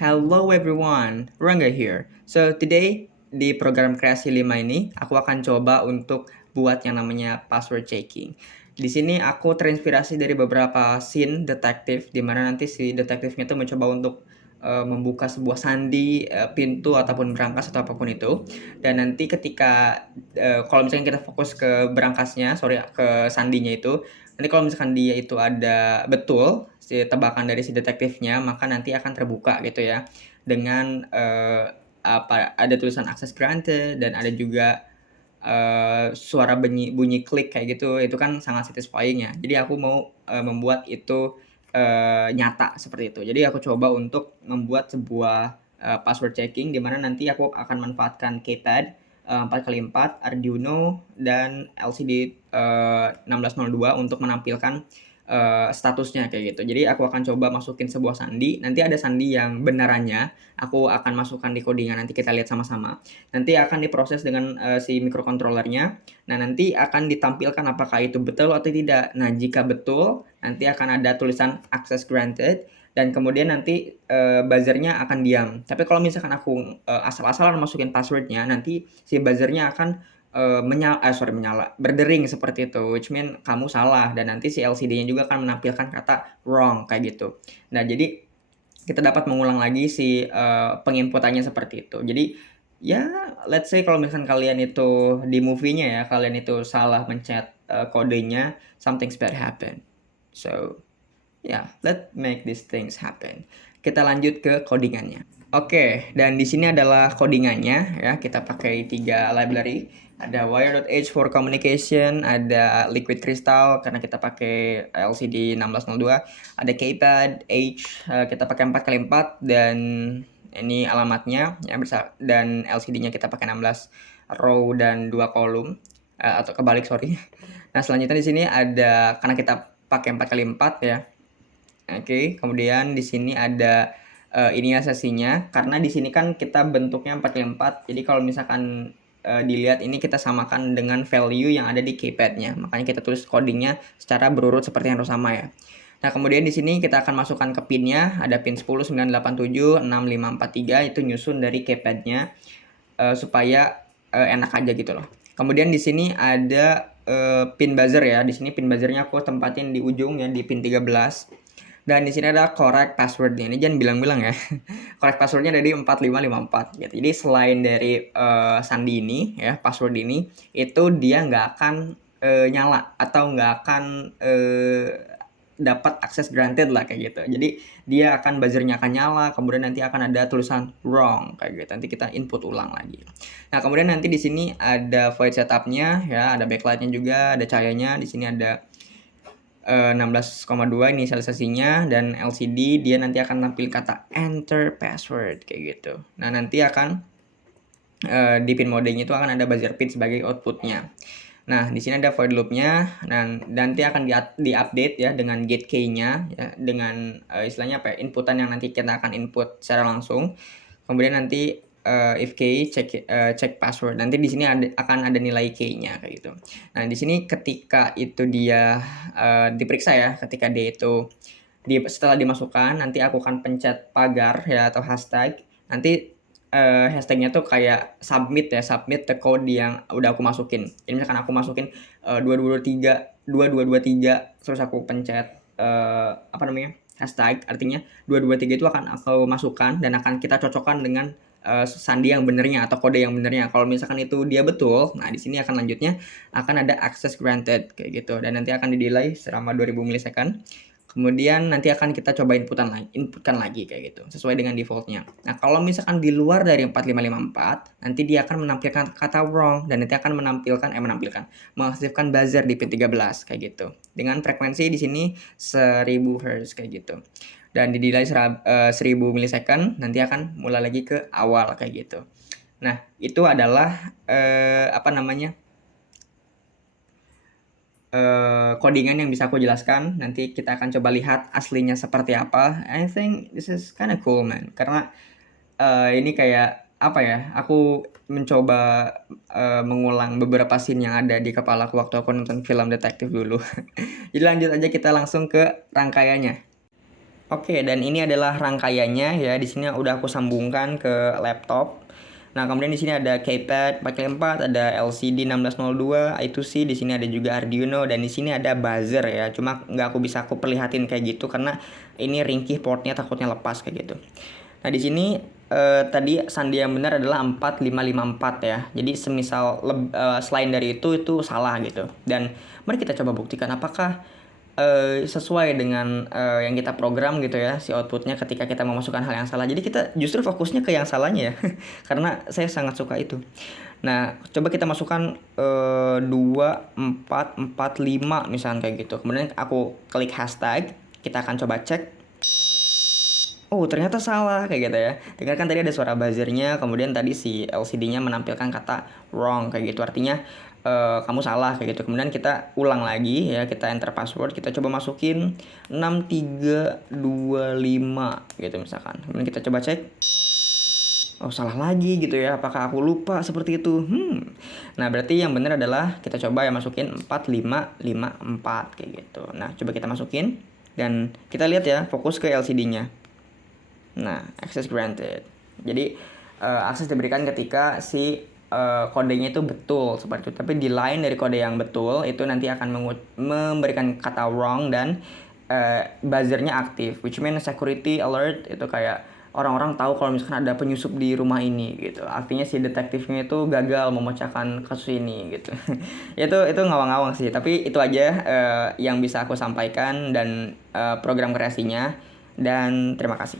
Hello everyone, Rangga here. So today di program Kreasi 5 ini aku akan coba untuk buat yang namanya password checking. Di sini aku terinspirasi dari beberapa scene detektif di mana nanti si detektifnya itu mencoba untuk membuka sebuah sandi, pintu ataupun berangkas atau apapun itu. Dan nanti ketika kalau misalnya kita fokus ke berangkasnya, ke sandinya itu, nanti kalau misalkan dia itu ada betul si tebakan dari si detektifnya, maka nanti akan terbuka gitu ya dengan ada tulisan access granted dan ada juga suara bunyi bunyi klik kayak gitu. Itu kan sangat satisfying ya. Jadi aku mau membuat itu nyata seperti itu. Jadi aku coba untuk membuat sebuah password checking di mana nanti aku akan manfaatkan keypad 4x4, Arduino, dan LCD 1602 untuk menampilkan statusnya kayak gitu. Jadi aku akan coba masukin sebuah sandi, nanti ada sandi yang benarannya aku akan masukkan di codingan, nanti kita lihat sama-sama. Nanti akan diproses dengan si microcontrollernya. Nah, nanti akan ditampilkan apakah itu betul atau tidak. Nah, jika betul, nanti akan ada tulisan access granted dan kemudian nanti buzzernya akan diam. Tapi kalau misalkan aku asal-asalan masukin passwordnya, nanti si buzzernya akan menyala, berdering seperti itu, which mean kamu salah dan nanti si LCD-nya juga akan menampilkan kata wrong kayak gitu. Nah, jadi kita dapat mengulang lagi si penginputannya seperti itu. Jadi ya let's say kalau misalkan kalian itu di movie-nya ya, kalian itu salah mencet kodenya, something's bad happen. So yeah, let's make these things happen. Kita lanjut ke codingannya. Oke, dan di sini adalah codingannya ya. Kita pakai 3 library. Ada wire.h for communication, ada liquid crystal karena kita pakai LCD 1602, ada keypad H, kita pakai 4x4 dan ini alamatnya ya dan LCD-nya kita pakai 16 row dan 2 kolom atau kebalik sorry. Nah, selanjutnya di sini ada karena kita pakai 4x4 ya. Oke, kemudian di sini ada inisiasinya karena di sini kan kita bentuknya 4x4. Jadi kalau misalkan dilihat ini kita samakan dengan value yang ada di keypadnya. Makanya kita tulis codingnya secara berurut seperti yang harus sama ya. Nah, kemudian di sini kita akan masukkan ke pinnya, ada pin 10, 9, 8, 7, 6, 5, 4, 3 itu nyusun dari keypadnya supaya enak aja gitu loh. Kemudian di sini ada pin buzzer ya. Di sini pin buzzernya aku tempatin di ujung ya di pin 13. Dan di sini ada correct passwordnya. Ini jangan bilang-bilang ya. Correct passwordnya dari 4554 gitu. Jadi selain dari sandi ini ya, password ini itu dia nggak akan nyala atau nggak akan dapat akses granted lah kayak gitu. Jadi dia akan buzzernya akan nyala, kemudian nanti akan ada tulisan wrong kayak gitu. Nanti kita input ulang lagi. Nah, kemudian nanti di sini ada void setupnya ya, ada backlightnya juga, ada cahayanya. Di sini ada 16,2 inisialisasinya dan LCD dia nanti akan tampil kata enter password kayak gitu. Nah, nanti akan di pin modenya itu akan ada buzzer pin sebagai outputnya. Nah, di sini ada void loopnya dan nanti akan di-update ya dengan gate key-nya ya, dengan istilahnya apa ya, inputan yang nanti kita akan input secara langsung. Kemudian nanti if key check password. Nanti di sini akan ada nilai key-nya kayak gitu. Nah, di sini ketika itu dia diperiksa ya, ketika dia itu setelah dimasukkan, nanti aku akan pencet pagar ya atau hashtag. Nanti hashtagnya tuh kayak submit the code yang udah aku masukin. Jadi misalkan aku masukin 2223 terus aku pencet hashtag, artinya 223 itu akan aku masukkan dan akan kita cocokkan dengan sandi yang benernya atau kode yang benernya. Kalau misalkan itu dia betul, nah di sini akan lanjutnya akan ada access granted kayak gitu dan nanti akan di-delay selama 2000 milisecond. Kemudian nanti akan kita coba inputkan lagi kayak gitu sesuai dengan defaultnya. Nah, kalau misalkan di luar dari 4554, nanti dia akan menampilkan kata wrong dan nanti akan mengaktifkan buzzer di pin 13 kayak gitu. Dengan frekuensi di sini 1000 Hz kayak gitu. Dan di delay 1000 milisecond nanti akan mulai lagi ke awal kayak gitu. Nah, itu adalah codingan yang bisa aku jelaskan. Nanti kita akan coba lihat aslinya seperti apa. I think this is kinda cool man, karena ini kayak apa ya, aku mencoba mengulang beberapa scene yang ada di kepala aku waktu aku nonton film detektif dulu. Jadi lanjut aja kita langsung ke rangkaiannya. Oke, dan ini adalah rangkaiannya ya. Di sini udah aku sambungkan ke laptop. Nah, kemudian di sini ada keypad 4x4, ada LCD 1602, I2C, di sini ada juga Arduino, dan di sini ada buzzer ya. Cuma nggak aku perlihatin kayak gitu karena ini ringkih portnya, takutnya lepas kayak gitu. Nah, di sini tadi sandi yang benar adalah 4554 ya. Jadi semisal selain dari itu salah gitu. Dan mari kita coba buktikan apakah sesuai dengan yang kita program gitu ya, si outputnya ketika kita memasukkan hal yang salah. Jadi kita justru fokusnya ke yang salahnya ya. Karena saya sangat suka itu. Nah, coba kita masukkan 2 4 4 5 misalnya kayak gitu. Kemudian aku klik hashtag, kita akan coba cek. Oh, ternyata salah kayak gitu ya. Dengarkan tadi ada suara buzzernya, kemudian tadi si LCD-nya menampilkan kata wrong kayak gitu. Artinya kamu salah kayak gitu. Kemudian kita ulang lagi ya, kita enter password, kita coba masukin 6325 gitu misalkan. Kemudian kita coba cek. Oh, salah lagi gitu ya. Apakah aku lupa seperti itu? Nah, berarti yang benar adalah kita coba ya masukin 4554 kayak gitu. Nah, coba kita masukin dan kita lihat ya, fokus ke LCD-nya. Nah, access granted. Jadi akses diberikan ketika si kodenya itu betul seperti itu. Tapi di line dari kode yang betul itu nanti akan memberikan kata wrong dan buzzernya aktif, which means security alert itu kayak orang-orang tahu kalau misalkan ada penyusup di rumah ini gitu. Artinya si detektifnya itu gagal memecahkan kasus ini gitu. Itu ngawang-ngawang sih, tapi itu aja yang bisa aku sampaikan dan program kreasinya, dan terima kasih.